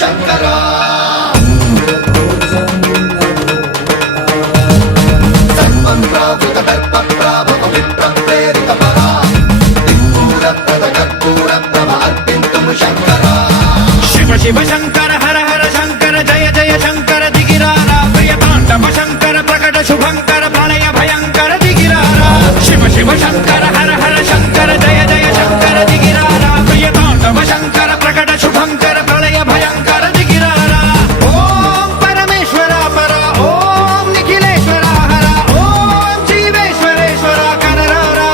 శంకరా సర్వం ప్రావృత దర్ప ప్రాభవ విప్రం ప్రేరిత పరా దిక్పూర ప్రద కర్పూర ప్రభ అర్పింతుము శంకరా శివ శివ శంకర హర హర శంకర జయ జయ శంకర దిగిరారా ప్రియ తాండవ శంకర ప్రకట శుభంకర ప్రళయ భయంకర దిగిరారా శివ శివ శంకర హర హర శంకర జయ జయ శంకర దిగిరారా ప్రియ తాండవ శంకర ప్రకట శుభంకర ప్రళయ భయంకర దిగిరారా ఓం పరమేశ్వర పర ఓం నిఖిలేశ్వర హర ఓం జీవేశ్వరేశ్వర కనరారా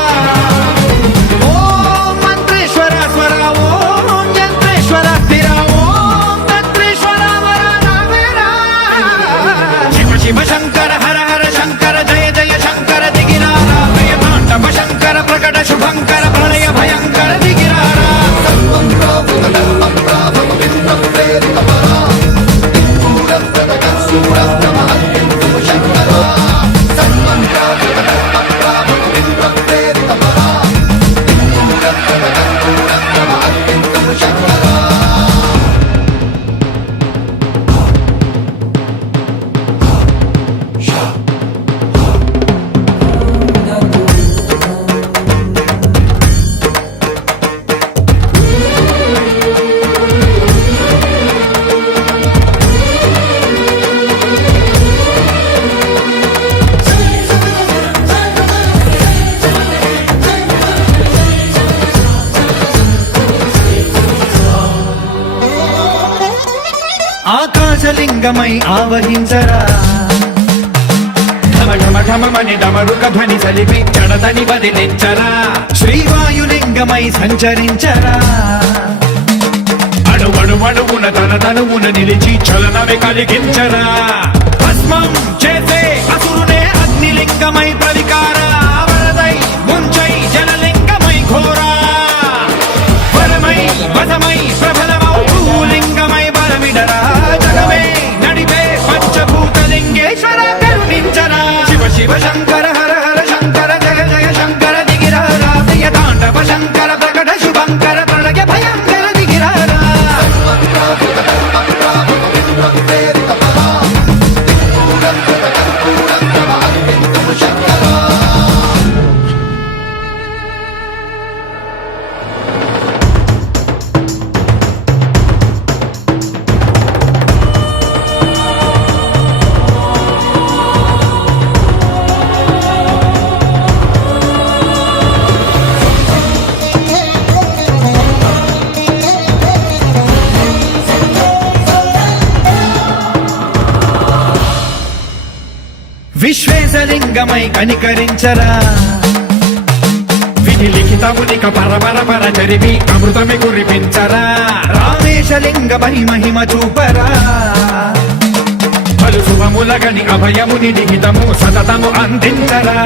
ఓం మంత్రేశ్వర స్వర ఓం యంత్రేశ్వర స్థిర ఓం తంత్రేశ్వర వర నావేరా శివ శివ శంకర హర హర శంకర జయ జయ శంకర దిగిరారా ప్రియ తాండవ శంకర ప్రకట శుభంకర ప్రళయ భయంకర దిగిరారా సర్వం ప్రావృత దర్ప ప్రాభవ విప్రం ప్రేరిత పరా దిక్పూర ప్రద కర్పూర ప్రభ అర్పింతుము శంకరా సర్వం ప్రావృత దర్ప ప్రాభవ విప్రం ప్రేరిత పరా దిక్పూర ప్రద కర్పూర ప్రభ అర్పింతుము శంకరా ఆకాశలింగమై ఆవహించరా ఢమ ఢమ ఢమమని డమరుక ధ్వని సలిపి చడదని వదిలించరా శ్రీవాయులింగమై సంచరించరా అడుగడుగడుగున తన తనువున నిలిచి చలనమే కలిగించరా భస్మం చేసే అసురునే అగ్నిలింగమై ప్రవికారా వరదై ముంచై జలలింగమై ఘోరా వరమై వసమై ప్రబలమౌ భూలింగమై బలమిడరా జగమే నడిపే పంచభూతలింగేశ్వర కరుణించరా శివ శివ శంకర హర హర శంకర జయ జయ శంకర దిగిరారా ప్రియ తాండవ శంకర ప్రకట శుభంకర ప్రళయ భయంకర దిగిరారా సర్వం ప్రావృత దర్ప ప్రాభవ విప్రం ప్రేరిత పరా దిక్పూర ప్రద కర్పూర ప్రభ అర్పింతుము శంకరా విశ్వేశలింగమై కనికరించరా విధి లిఖితమునిక పరపర పర చరివి అమృతమి కురిపించరా రామేశలింగమై మహిమ చూపరా పలు శుభములగని అభయముని నిహితము సతతము అందించరా